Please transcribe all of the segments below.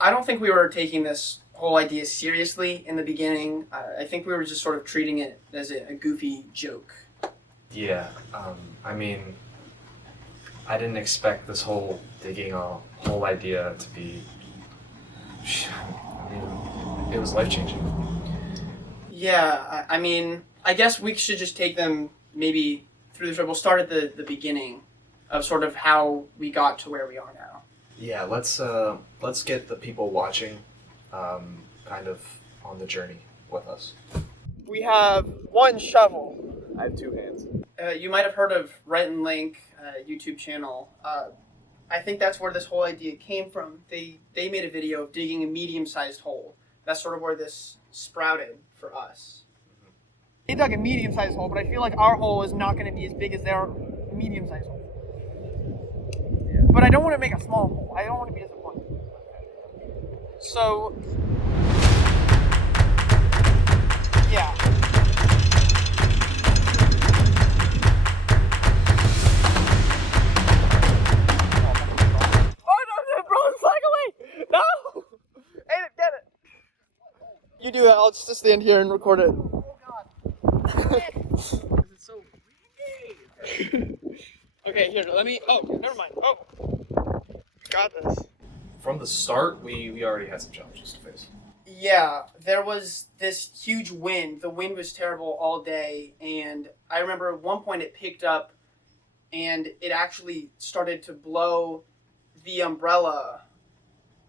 I don't think we were taking this whole idea seriously in the beginning. I think we were just sort of treating it as a goofy joke. Yeah, I mean, I didn't expect this whole digging a whole idea to be, I mean, it was life-changing. Yeah, I mean, I guess we should just take them maybe through the trip. We'll start at the beginning of sort of how we got to where we are now. Yeah, let's get the people watching kind of on the journey with us. We have one shovel. I have two hands. You might have heard of Rhett and Link YouTube channel. I think that's where this whole idea came from. They made a video of digging a medium-sized hole. That's sort of where this sprouted for us. They dug a medium-sized hole, but I feel like our hole is not going to be as big as their medium-sized hole. Yeah. But I don't want to make a small hole. I don't want to be disappointed. So, yeah. You do it. I'll just stand here and record it. Oh God! This is so weird. Okay, here. Let me. Oh, never mind. Oh, got this. From the start, we already had some challenges to face. Yeah, there was this huge wind. The wind was terrible all day, and I remember at one point it picked up, and it actually started to blow the umbrella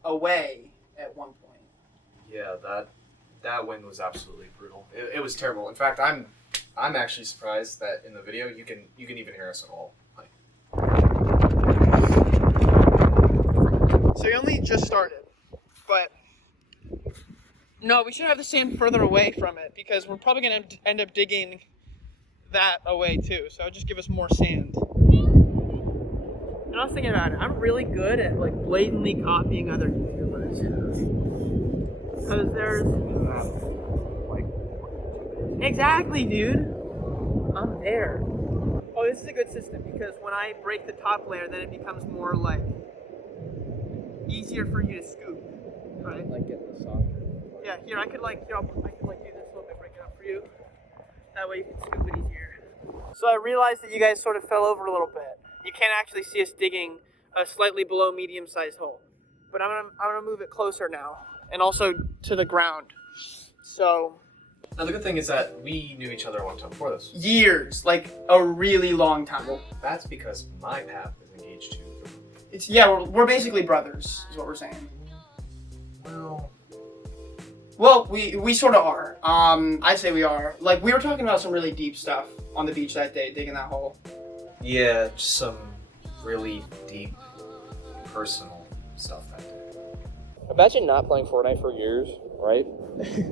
away at one point. Yeah, that wind was absolutely brutal. It was terrible. In fact, I'm actually surprised that in the video you can even hear us at all. So we only just started, but no, we should have the sand further away from it because we're probably going to end up digging that away too. So just give us more sand. And I was thinking about it. I'm really good at like blatantly copying other YouTubers. Because there's... Exactly, dude. I'm there. Oh, this is a good system because when I break the top layer, then it becomes more like easier for you to scoop, right? Like getting the softer. Yeah, here I could like do this a little bit, break it up for you. That way you can scoop it easier. So I realized that you guys sort of fell over a little bit. You can't actually see us digging a slightly below medium-sized hole, but I'm gonna move it closer now. And also to the ground. So... Now the good thing is that we knew each other a long time before this. Years. Like, a really long time. Well, that's because my path is engaged to... We're basically brothers, is what we're saying. Well, we sort of are. I'd say we are. Like, we were talking about some really deep stuff on the beach that day, digging that hole. Yeah, just some really deep, personal stuff that day. Imagine not playing Fortnite for years, right?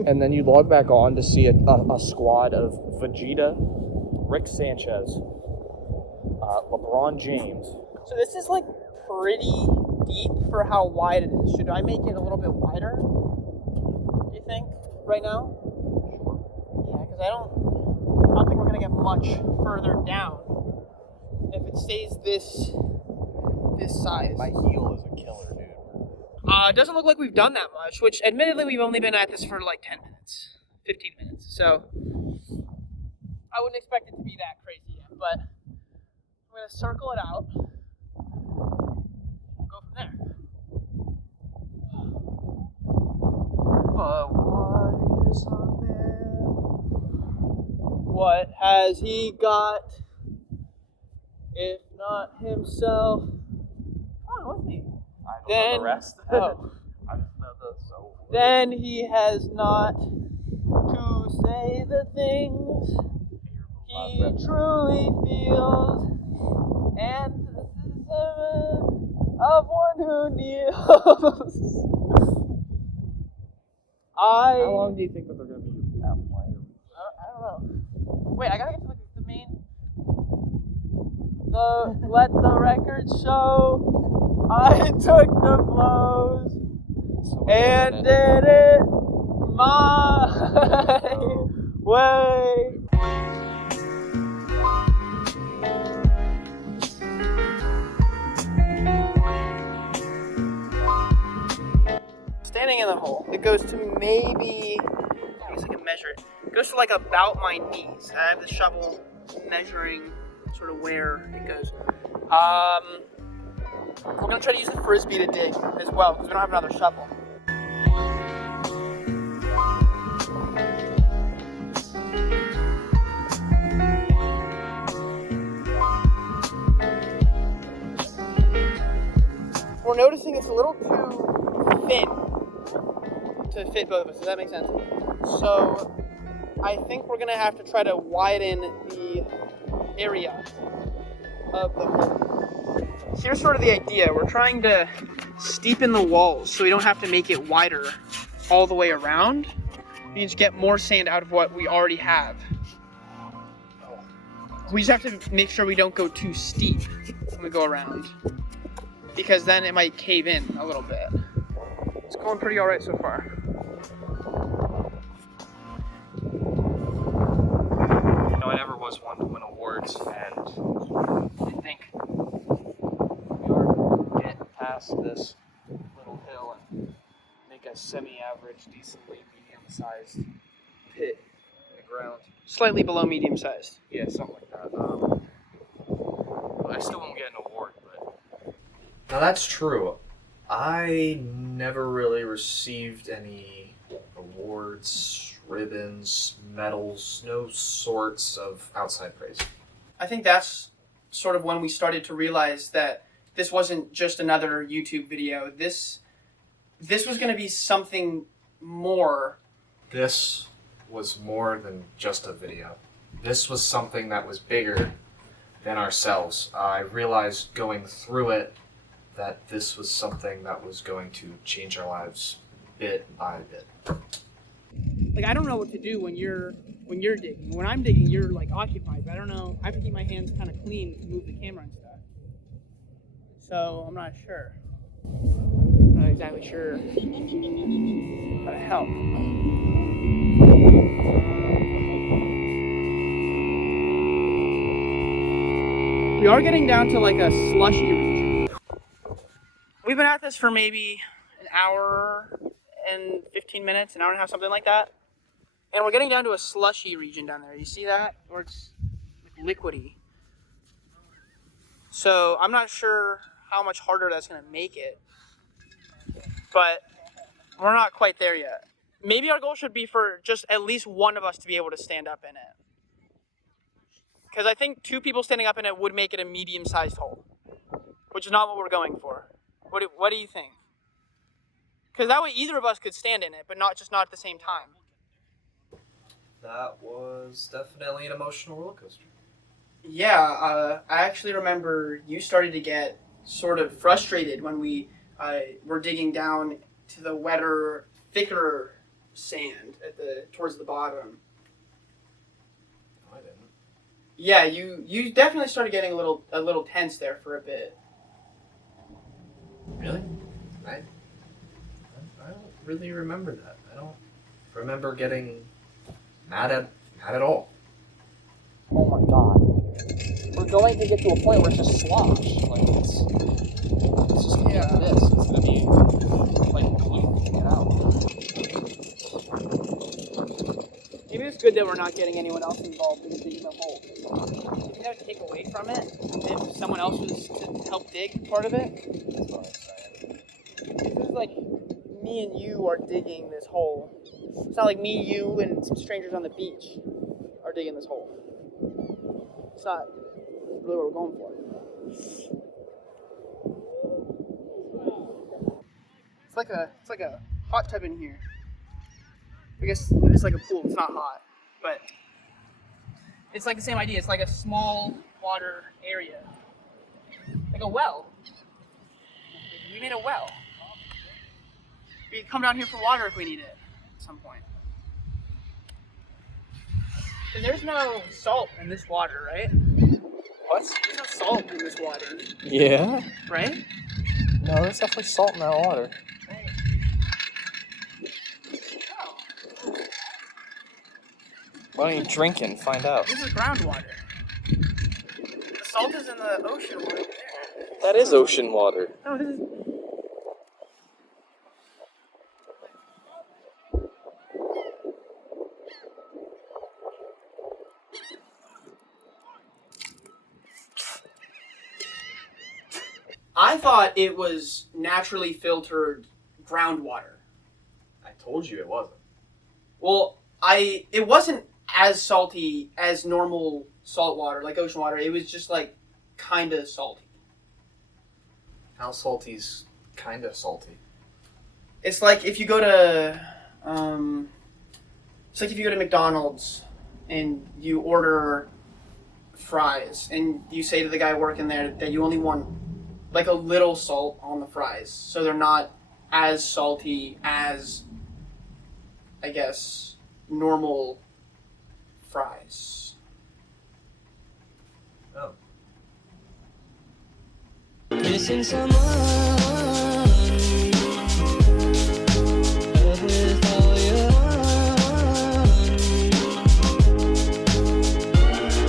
And then you log back on to see a squad of Vegeta, Rick Sanchez, LeBron James. So this is like pretty deep for how wide it is. Should I make it a little bit wider? Do you think? Right now? Yeah, because I don't think we're gonna get much further down if it stays this size. My heel is a killer, dude. It doesn't look like we've done that much, which admittedly we've only been at this for like 10 minutes, 15 minutes. So I wouldn't expect it to be that crazy yet, but I'm going to circle it out. We'll go from there. But what is a man? What has he got? If not himself. Come on with me. I don't know the rest. Oh. I just know the so. Then he has not to say the things he truly feels, and this is of one who kneels. How long do you think that they're going to be out playing? I don't know. Wait, I gotta get to the main. Let the record show I took the blows and did it my way. the hole. It goes to maybe, I guess I can measure it. It goes to like about my knees. I have the shovel measuring sort of where it goes. We're gonna try to use the frisbee to dig as well because we don't have another shovel. We're noticing it's a little too thin to fit both of us. Does that make sense? So I think we're gonna have to try to widen the area of the hole. Here's sort of the idea. We're trying to steepen the walls so we don't have to make it wider all the way around. We just get more sand out of what we already have. We just have to make sure we don't go too steep when we go around, because then it might cave in a little bit. It's going pretty all right so far. You know, I never was one to win awards, and I think we are getting past this little hill and make a semi-average, decently medium-sized pit in the ground. Slightly below medium sized. Yeah, something like that. I still won't get an award, but Now that's true. I never really received any awards, ribbons, medals, no sorts of outside praise. I think that's sort of when we started to realize that this wasn't just another YouTube video. This was going to be something more. This was more than just a video. This was something that was bigger than ourselves. I realized going through it that this was something that was going to change our lives bit by bit. Like, I don't know what to do when you're digging. When I'm digging, you're like occupied. But I don't know. I have to keep my hands kind of clean to move the camera and stuff. So I'm not sure. I'm not exactly sure how to help. We are getting down to like a slushy region. We've been at this for maybe an hour and 15 minutes, an hour and a half, something like that. And we're getting down to a slushy region down there. You see that? Where it's like liquidy. So I'm not sure how much harder that's going to make it. But we're not quite there yet. Maybe our goal should be for just at least one of us to be able to stand up in it. Because I think two people standing up in it would make it a medium-sized hole, which is not what we're going for. What do you think? Because that way either of us could stand in it, but not at the same time. That was definitely an emotional roller coaster. Yeah, I actually remember you started to get sort of frustrated when we were digging down to the wetter, thicker sand towards the bottom. No, I didn't. Yeah, you definitely started getting a little tense there for a bit. Really? I don't really remember that. I don't remember getting mad at all. oh my god, we're going to get to a point where it's just slosh. Like it's just gonna be like this. It's gonna be like bleeding it out. Maybe it's good that we're not getting anyone else involved in digging the hole. I think that would take away from it if someone else was to help dig part of it. That's what I'm saying. This is like me and you are digging this hole. It's not like me, you, and some strangers on the beach are digging this hole. It's not really what we're going for. It's like a hot tub in here. I guess it's like a pool. It's not hot, but it's like the same idea. It's like a small water area, like a well. We made a well. We can come down here for water if we need it at some point. And there's no salt in this water, right? What? There's no salt in this water, Yeah. right? No, there's definitely salt in that water. Right. Oh, Why don't you drink it and find out? this is groundwater. The salt is in the ocean water there. That is ocean water. No, this is. I thought it was naturally filtered groundwater. I told you it wasn't. Well, it wasn't as salty as normal salt water, like ocean water. It was just like kind of salty. How salty's kind of salty? It's like if you go to, it's like if you go to McDonald's and you order fries and you say to the guy working there that you only want like a little salt on the fries, so they're not as salty as, I guess, normal fries. Oh. Missing someone with all your heart.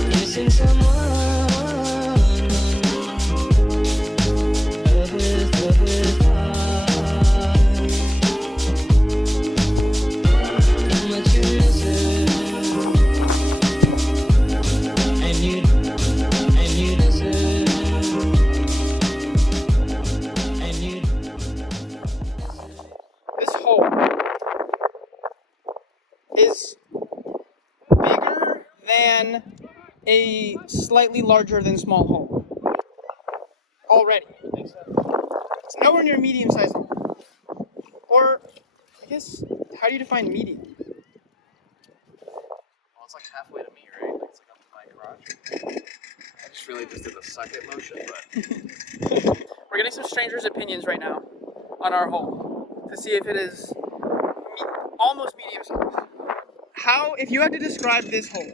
Missing someone with heart. How much you miss it, and you miss it. This hole is bigger than a slightly larger than small hole. Already. It's nowhere near medium-sized hole. Or, I guess, how do you define medium? Well, it's like halfway to me, right? Like, it's like up to my crotch. I just really just did the suck it motion, but We're getting some strangers' opinions right now on our hole to see if it is almost medium-sized. How, if you had to describe this hole,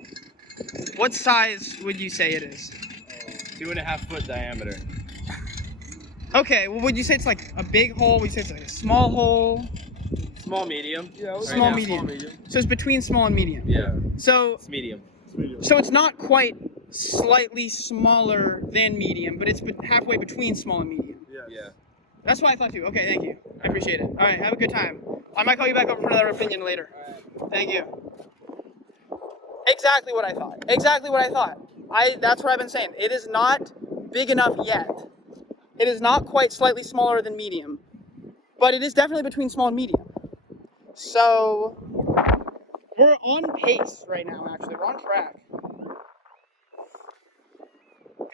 what size would you say it is? 2.5 foot diameter. Okay, well, would you say it's like a big hole? Would you say it's like a small hole? Small medium. Yeah, Small medium. So it's between small and medium. Yeah, So it's medium. so it's not quite slightly smaller than medium, but it's halfway between small and medium. Yeah. That's what I thought too. Okay, thank you. I appreciate it. All right, have a good time. I might call you back over for another opinion later. Thank you. Exactly what I thought. Exactly what I thought. That's what I've been saying. It is not big enough yet. It is not quite slightly smaller than medium, but it is definitely between small and medium. So we're on pace right now, actually. We're on track.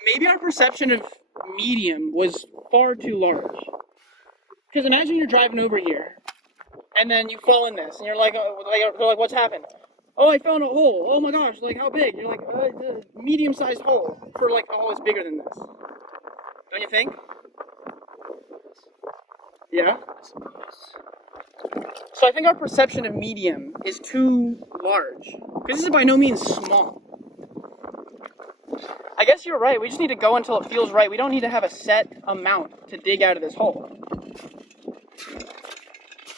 Maybe our perception of medium was far too large. Because imagine you're driving over here, and then you fall in this, and you're like, they're like, what's happened? Oh, I found a hole. Oh my gosh, like how big? You're like, medium-sized hole for like a hole that's bigger than this. Don't you think? Yeah? So I think our perception of medium is too large. Because this is by no means small. I guess you're right. We just need to go until it feels right. We don't need to have a set amount to dig out of this hole.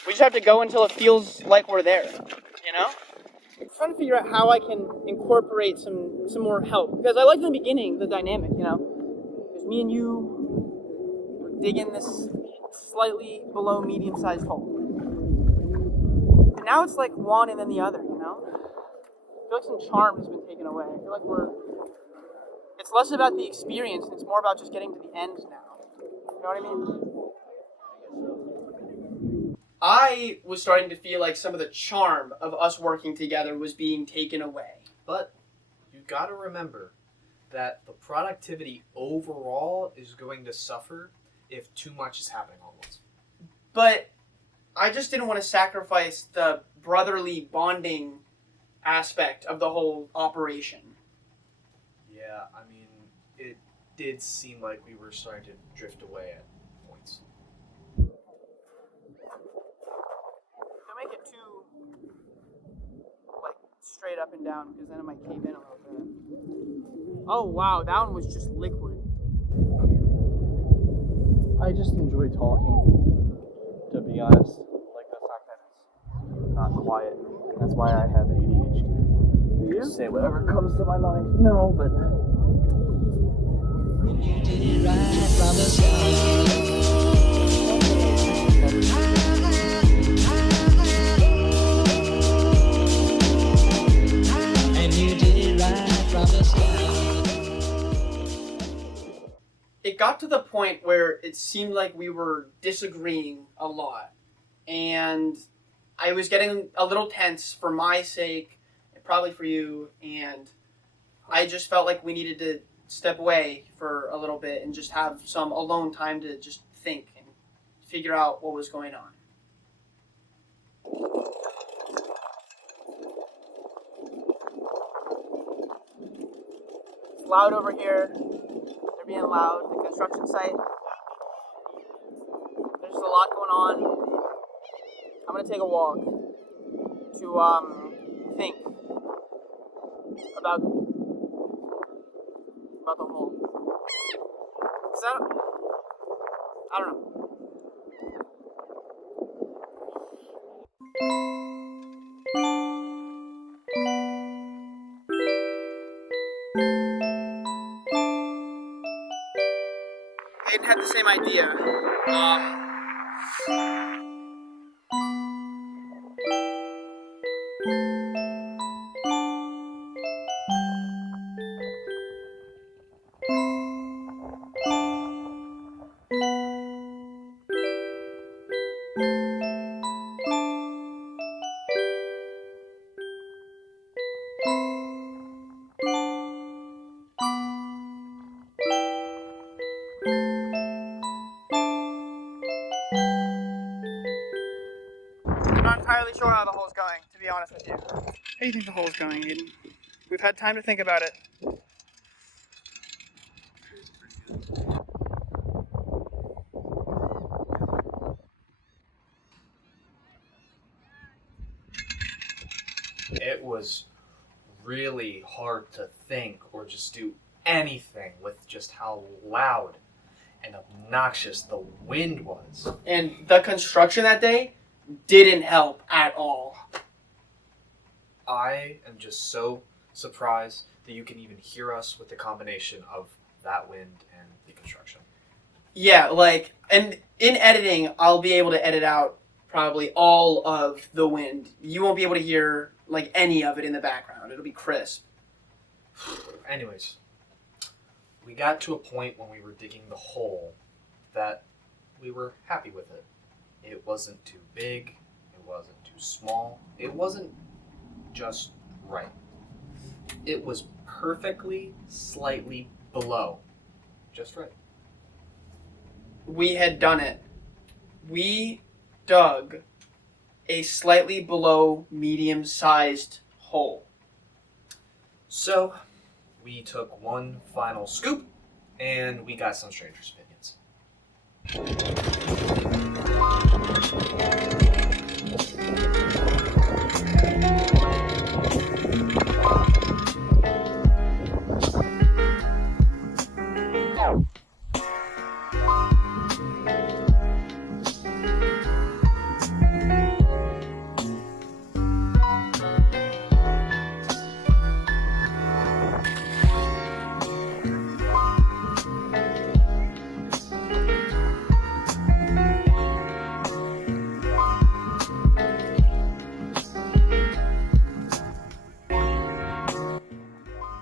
We just have to go until it feels like we're there. You know? I'm trying to figure out how I can incorporate some more help. Because I liked in the beginning the dynamic, you know? There's me and you, we're digging this slightly below medium-sized hole. And now it's like one and then the other, you know? I feel like some charm has been taken away. I feel like it's less about the experience and it's more about just getting to the end now. You know what I mean? I was starting to feel like some of the charm of us working together was being taken away. But you gotta remember that the productivity overall is going to suffer if too much is happening all at once. But I just didn't want to sacrifice the brotherly bonding aspect of the whole operation. Yeah, I mean, it did seem like we were starting to drift away at points. Don't make it too like straight up and down because then it might cave in a little bit. Oh wow, that one was just liquid. I just enjoy talking, to be honest. Like the fact that it's not quiet. That's why I have ADHD. Do you? Say whatever comes to my mind. No, but You did it right from the start. And you did it right from the start. It got got to the point where it seemed like we were disagreeing a lot. And I was getting a little tense for my sake, and probably for you, and I just felt like we needed to step away for a little bit and just have some alone time to just think and figure out what was going on. It's loud over here. They're being loud. The construction site. There's just a lot going on. I'm gonna take a walk to think about the whole. Is that? I don't know. Aidan had the same idea. I'm not entirely sure how the hole's going, to be honest with you. How do you think the hole's going, Aidan? We've had time to think about it. It was really hard to think or just do anything with just how loud and obnoxious the wind was. And the construction that day didn't help at all. I am just so surprised that you can even hear us with the combination of that wind and the construction. Yeah, like, and in editing, I'll be able to edit out probably all of the wind. You won't be able to hear, like, any of it in the background. It'll be crisp. Anyways, we got to a point when we were digging the hole that we were happy with it. It wasn't too big, it wasn't too small, it wasn't just right. It was perfectly, slightly below, just right. We had done it. We dug a slightly below medium-sized hole. So, we took one final scoop, and we got some strangers' opinions.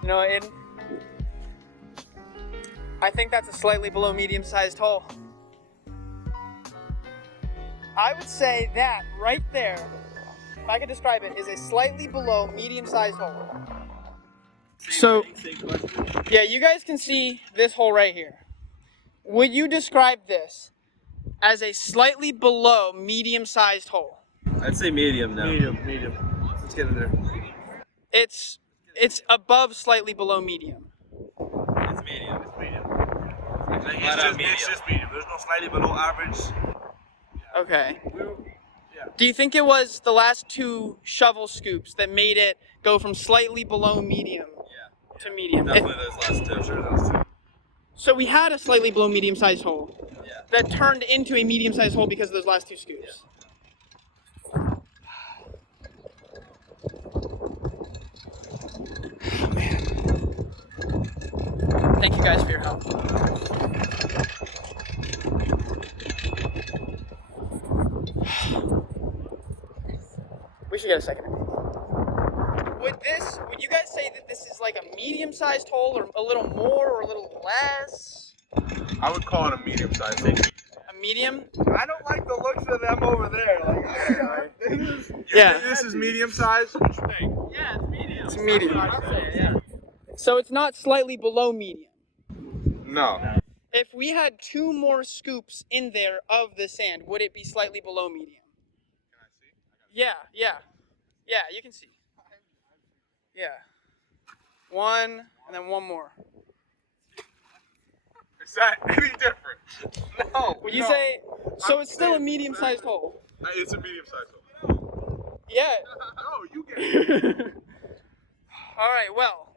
You know, Aidan, I think that's a slightly below medium-sized hole. I would say that right there, if I could describe it, is a slightly below medium-sized hole. So, yeah, you guys can see this hole right here. Would you describe this as a slightly below medium-sized hole? I'd say medium now. Medium. Let's get in there. It's above slightly below medium. It's medium. It's just medium. There's no slightly below average. Okay. Yeah. Do you think it was the last two shovel scoops that made it go from slightly below medium to medium? Definitely those last two. Sure, those two. So we had a slightly below medium-sized hole Yeah. that turned into a medium-sized hole because of those last two scoops. Oh, man. Thank you guys for your help. We should get a second opinion. Would you guys say that this is like a medium-sized hole or a little more or a little less? I would call it a medium-sized hole. A medium? I don't like the looks of them over there. Yeah. This is medium-sized? What you think? Yeah, it's medium. It's medium. So it's not slightly below medium. No. If we had 2 more scoops in there of the sand, would it be slightly below medium? Can I see? Yeah. Yeah, you can see. Yeah. 1, and then 1 more. Is that any different? No. Would you no. say, so I'm it's still a saying medium-sized hole? It's a medium-sized hole. Yeah. No, you get it. All right, well.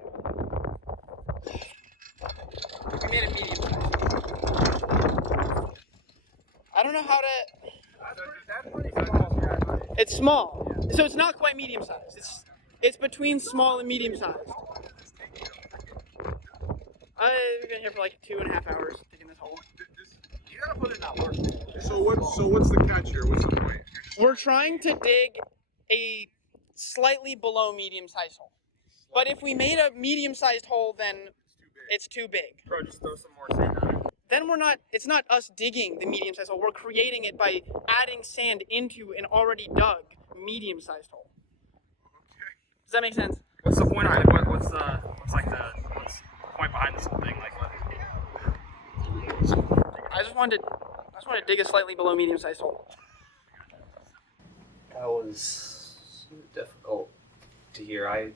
We made a medium. I don't know how to. That's pretty small. It's small, so it's not quite medium sized. It's between small and medium sized. We've been here for like 2.5 hours digging this hole. You gotta put in that work. So what's the catch here? What's the point? We're trying to dig a slightly below medium sized hole, but if we made a medium sized hole, then it's too big. Bro, just throw some more sand on it. Then it's not us digging the medium sized hole. We're creating it by adding sand into an already dug medium sized hole. Does that make sense? What's the point of it? What's the point behind this whole thing? Like, what? I just wanted to dig a slightly below medium sized hole. That was difficult to hear. I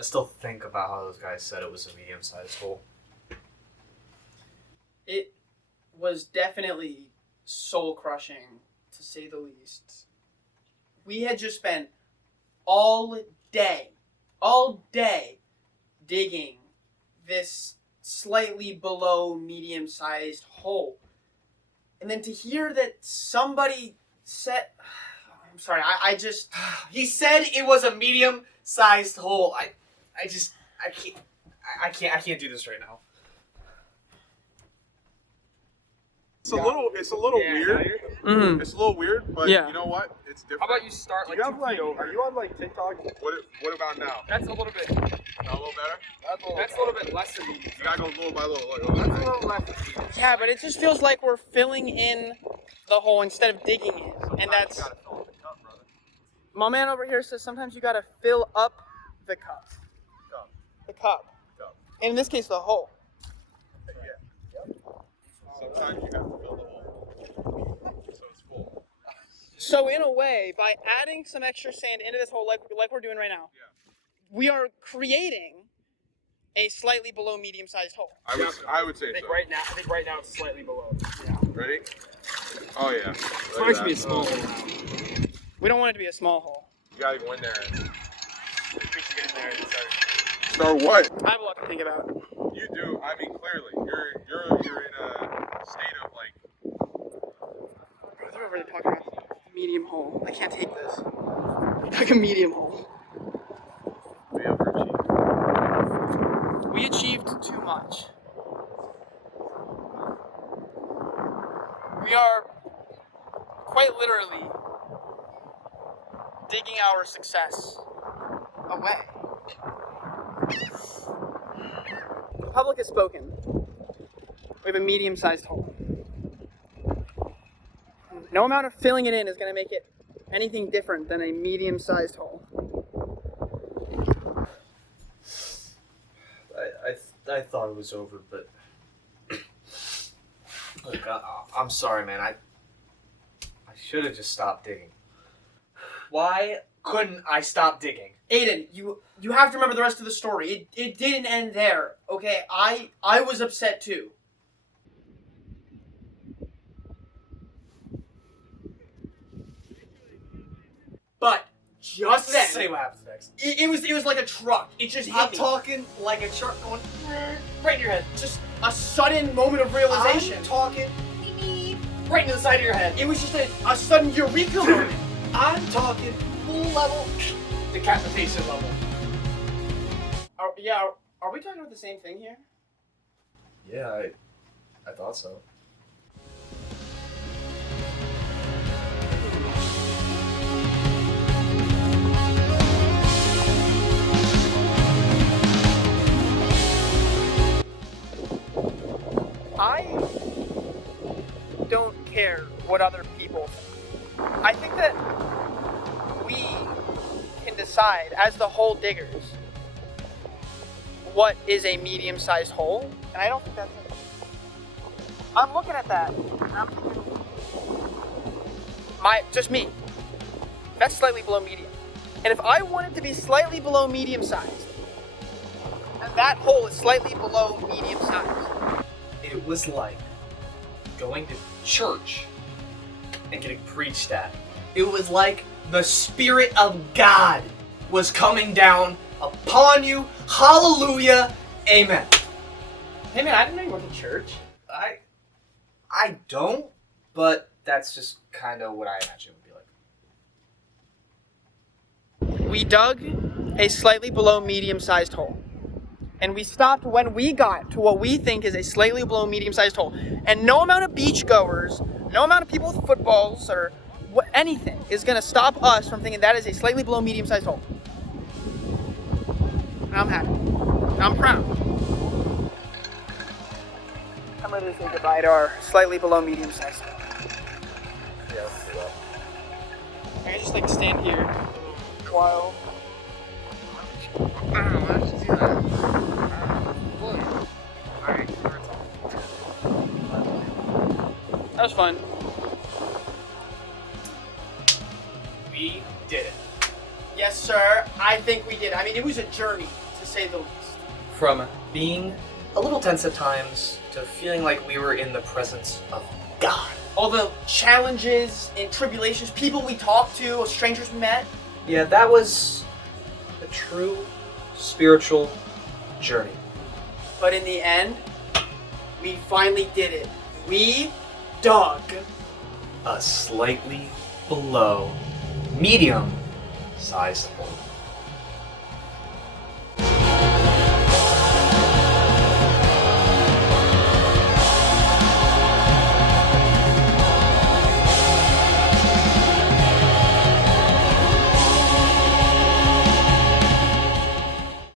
still think about how those guys said it was a medium-sized hole. It was definitely soul crushing, to say the least. We had just spent all day digging this slightly below medium-sized hole. And then to hear that somebody said, I'm sorry, I just, He said it was a medium-sized hole. I can't do this right now. It's a little weird. Mm-hmm. It's a little weird, but Yeah. you know what? It's different. How about you start like 2 feet over? Are you on like TikTok? What about now? That's a little bit. A little better? That's a little bit less than medium. You gotta go little by little. That's a little less than medium. Yeah, but it just feels like we're filling in the hole instead of digging it. And that's, You gotta fill up the cup, brother. my man over here says sometimes you gotta fill up the cup. Cup. The cup. Cup. And in this case, the hole. Yeah. Sometimes you have to fill the hole. So it's full. So in a way, by adding some extra sand into this hole like we're doing right now, we are creating a slightly below medium-sized hole. I would say I think so. right now it's slightly below. Yeah. Ready? Oh yeah. It's going to be a small hole now. We don't want it to be a small hole. You gotta go in there and We should get in there and start. start what? I have a lot to think about. You do. I mean, clearly, you're in a state of like. They're over there talking about medium hole. I can't take this. Like a medium hole. We overachieved. We achieved too much. We are quite literally digging our success away. The public has spoken. We have a medium-sized hole. No amount of filling it in is going to make it anything different than a medium-sized hole. I thought it was over, but look, I'm sorry, man. I should have just stopped digging. Why couldn't I stop digging? Aidan, you have to remember the rest of the story. It didn't end there, okay? I was upset too. But just then, Say what happens next. it was like a truck. It just hit I'm me. talking like a truck going right in your head. Just a sudden moment of realization. I'm talking right into the side of your head. It was just a sudden eureka moment. I'm talking full level decapitation level. Are we talking about the same thing here? Yeah, I thought so. I what other people think. I think that we can decide, as the hole diggers, what is a medium-sized hole, and I don't think that's it. I'm looking at that, and I'm thinking, just me, that's slightly below medium. And if I wanted to be slightly below medium-sized, and that hole is slightly below medium-sized, It was like going to church and getting preached at. It was like the Spirit of God was coming down upon you. Hallelujah. Amen. hey man, I didn't know you went to church. I don't, but that's just kind of what I imagine it would be like. We dug a slightly below medium-sized hole. And we stopped when we got to what we think is a slightly below medium-sized hole. And no amount of beachgoers, no amount of people with footballs or anything is going to stop us from thinking that is a slightly below medium-sized hole. And I'm happy. And I'm proud. I'm ready to say goodbye to our slightly below medium-sized hole. Yeah, let's do that. I can just like stand here while... I don't know, why don't you do that? Alright, That was fun. We did it. Yes, sir. I think we did. I mean, it was a journey, to say the least. From being a little tense at times to feeling like we were in the presence of God. All the challenges and tribulations, people we talked to, strangers we met. Yeah, that was a true spiritual journey. But in the end, we finally did it. We dug A slightly below medium sized hole.